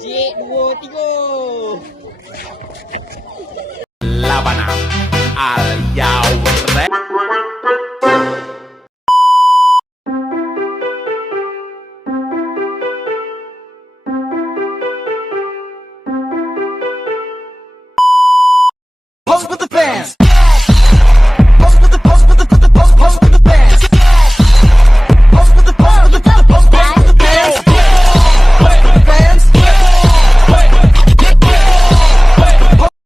Cik, 2, 3. Labana al Yaure. Pose with the fans. Pose with the pose with the pose with the fans. Pose with the pose with the pose with the fans. Fans.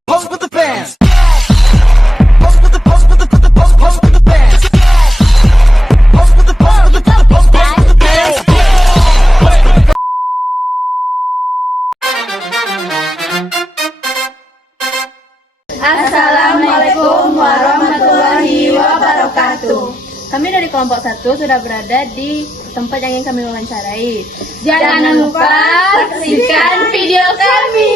Pose with the fans. Pose with the pose with the pose with the fans. Pose with the pose with the pose with the fans. Assalamualaikum warahmatullahi wabarakatuh. Kami dari kelompok 1 sudah berada di tempat yang ingin kami wawancarai. Jangan lupa saksikan video kami.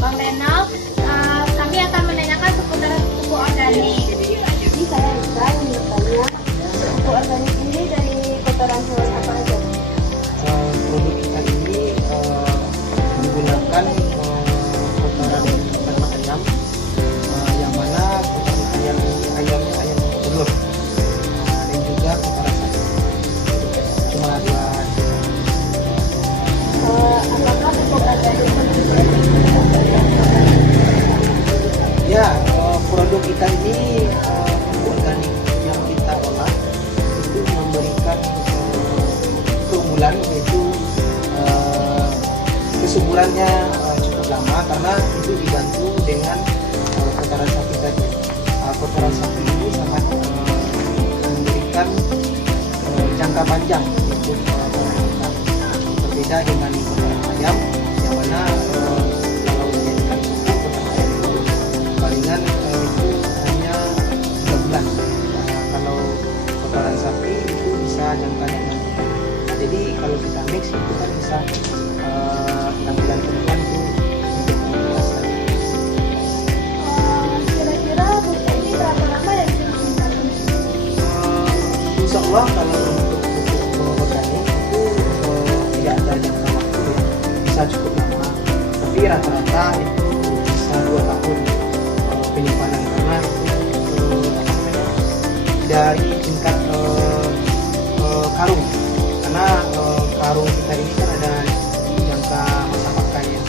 Bang Renal, kami akan menanyakan seputar pupuk organik. Jadi saya Rika yang bertanya, pupuk organik ini dari kotoran hewan apa aja? Produk kita ini menggunakan kotoran ternak ayam, yang mana kotoran ayam ini ayam telur, dan juga kotoran sapi. Cuma dua. Apakah pupuk organik Ya, produk kita ini organik yang kita olah itu memberikan keunggulan, yaitu kesuburannya cukup lama karena itu dibantu dengan kotoran sapi tadi. Kotoran sapi ini sangat memberikan jangka panjang untuk kita, berbeda dengan kotoran ayam yang mana kalau dijadikan pupuk kotoran ayam itu palingan itu hanya 3 bulan. Kalau kotoran sapi itu bisa jangkanya 6 bulan. Jadi kalau kita mix itu kan bisa 6 bulan ke depan itu menjadi hasil. Kira-kira pupuk ini berapa lama dan digunakan? Insya Allah kalau untuk pupuk organik itu tidak ada jangka waktu ya, bisa cukup lama. Tapi rata-rata itu bisa 2 tahun penyimpanan karena itu dari tingkat karung, karena karung kita ini kan ada jangka masa pakainya.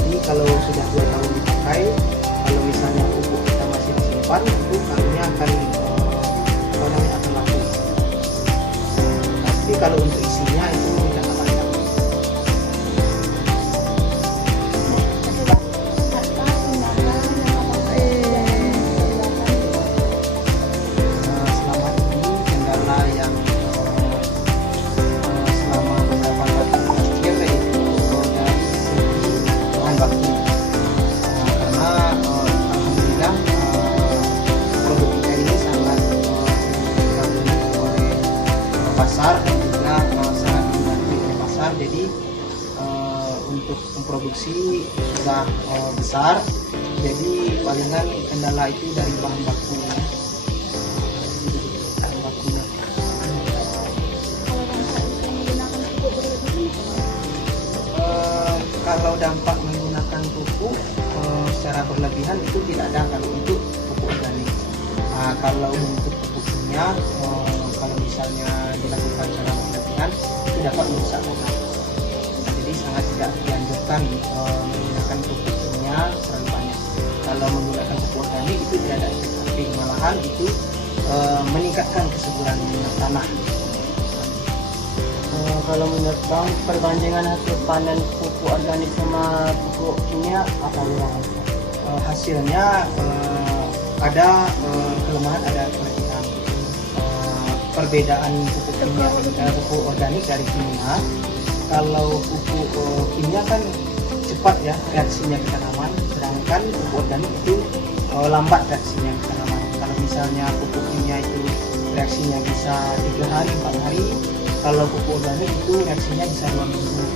Jadi kalau sudah 2 tahun dipakai, kalau misalnya pupuk kita masih disimpan, itu karungnya akan akan laku. Tapi kalau untuk isinya itu jangka panjang. Selama ini kendala yang selama beberapa tahun terakhir yaitu dari segi bahan baku. Karena alhamdulillah produk kita ini sangat dikagumi oleh pasar dan juga sangat diminati oleh pasar. Jadi untuk memproduksi sudah besar. Jadi palingan kendala itu dari bahan bakunya. Kalau dampak menggunakan pupuk secara berlebihan itu tidak ada kalau untuk pupuk organik. Kalau untuk pupuknya, kalau misalnya dilakukan secara berlebihan itu dapat merusak tanah. Jadi sangat tidak dianjurkan menggunakan pupuknya terlalu banyak. Kalau menggunakan pupuk organik itu tidak ada efek samping tapi malahan itu meningkatkan kesuburan tanah. Kalau menurut Bang, perbandingan hasil panen pupuk organik sama pupuk kimia apa Bang? Hasilnya ada kelemahan, ada kelebihan. Perbedaan pupuk kimia pupuk organik dari kimia, kalau pupuk kimia kan cepat ya reaksinya ke tanaman, sedangkan pupuk organik itu lambat reaksinya ke tanaman. Kalau misalnya pupuk kimia itu reaksinya bisa 3 hari 4 hari, kalau pupuk organik itu reaksinya bisa 2 minggu.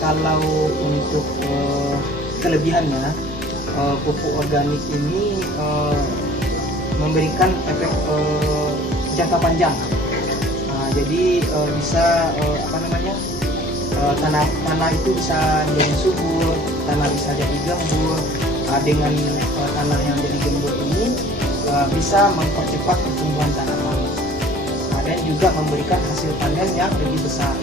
Kalau untuk kelebihannya, pupuk organik ini memberikan efek jangka panjang. Jadi bisa tanah itu bisa jadi subur, tanah bisa jadi gembur. Dengan tanah yang jadi gembur ini bisa mempercepat pertumbuhan tanaman dan juga memberikan hasil panen yang lebih besar.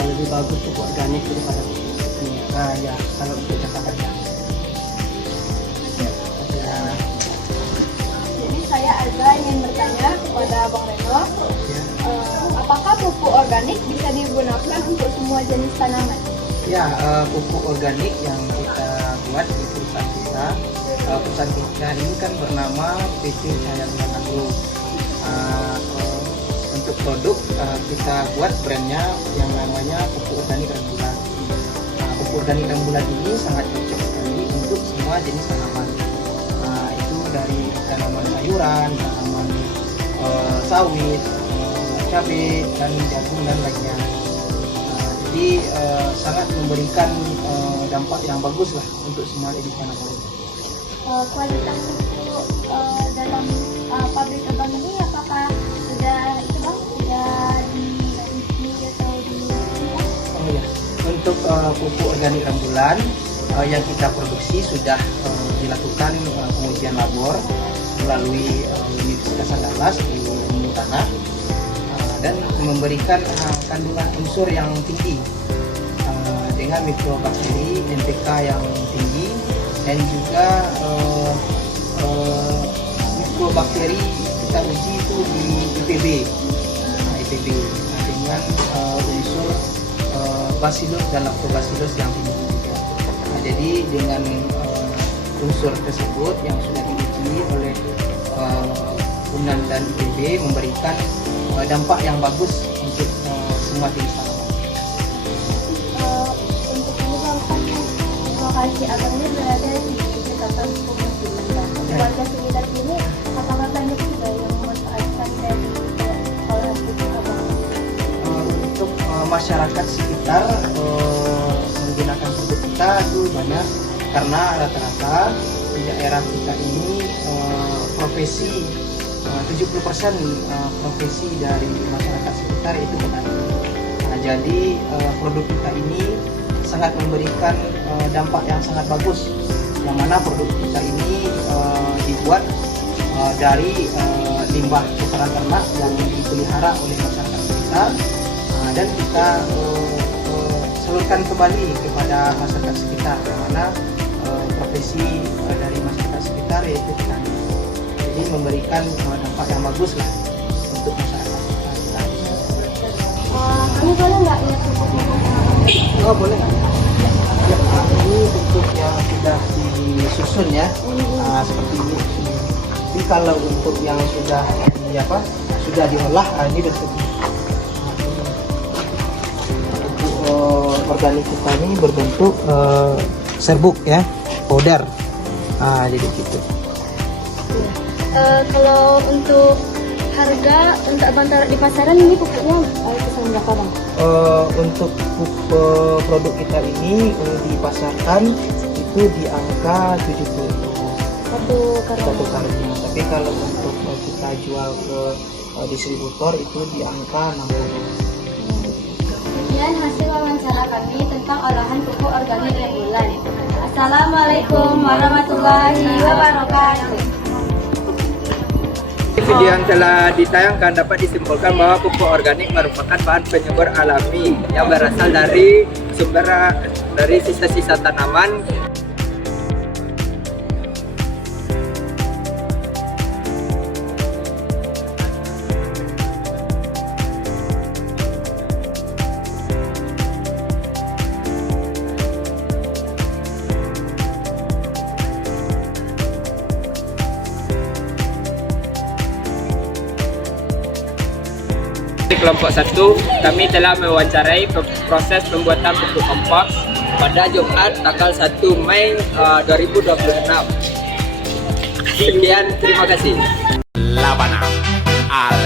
Lebih bagus pupuk organik daripada pupuk kimia. Ya, kalau untuk jangka panjang. Jadi saya Arga ingin bertanya kepada Bang Reno, apakah pupuk organik bisa digunakan untuk semua jenis tanaman? Ya, pupuk organik yang kita buat di perusahaan kita, perusahaan kita ini kan bernama PT Cahaya Rembulan Agro. Untuk produk kita buat brandnya yang namanya pupuk organik rembulan. Pupuk organik rembulan ini sangat cocok sekali untuk semua jenis tanaman. Itu dari tanaman sayuran, tanaman sawit, cabai, dan jagung dan lainnya. Jadi sangat memberikan dampak yang bagus lah untuk semua jenis tanaman. Kualitas pupuk dalam pabrik Abang ini apakah sudah diuji atau Oh ya, untuk pupuk organik rembulan yang kita produksi sudah dilakukan pengujian labor melalui Universitas Andalas di Lumbung Tanah dan memberikan kandungan unsur yang tinggi dengan mikrobakteri NPK yang tinggi dan juga mikrobakteri kita uji itu di IPB, dengan unsur Bacillus dan Lactobacillus yang tinggi juga. Jadi dengan unsur tersebut yang sudah diuji oleh UNAN dan IPB memberikan dampak yang bagus untuk semua jenis tanaman. Untuk ini Bang, kan lokasi Abang ini berada di Kecamatan Pemukiman. Warga sekitar sini apakah banyak juga yang memanfaatkan dari olahan pupuk Abang? Untuk masyarakat sekitar menggunakan produk kita itu banyak karena rata-rata di daerah kita ini profesi 70% profesi dari masyarakat sekitar itu petani. Jadi produk kita ini sangat memberikan dampak yang sangat bagus. Yang mana produk kita ini dibuat dari limbah kotoran ternak yang dipelihara oleh masyarakat sekitar dan kita salurkan kembali kepada masyarakat sekitar, yang mana profesi dari masyarakat sekitar yaitu petani. Jadi memberikan dampak yang bagus lah untuk masyarakat sekitar. Kami boleh nggak lihat pupuknya? Oh boleh. Ya, ini pupuk yang sudah disusun ya, seperti ini. Tapi kalau untuk yang sudah diolah, ini bentuk pupuk organik kita ini berbentuk serbuk ya, powder. Jadi gitu. Kalau untuk harga untuk Abang taruh di pasaran ini pupuknya kisaran berapa Bang? Untuk produk kita ini dipasarkan itu di angka 70.000 satu karungnya. Tapi kalau untuk kita jual ke distributor itu di angka 60. Sekian hasil wawancara kami tentang olahan pupuk organik rembulan. Assalamualaikum warahmatullahi wabarakatuh. Video yang telah ditayangkan dapat disimpulkan bahwa pupuk organik merupakan bahan penyubur alami yang berasal dari sisa-sisa tanaman kelompok 1, kami telah mewawancarai proses pembuatan pupuk kompos pada Jumat tanggal 1 Mei 2026. Sekian, terima kasih. Labanam al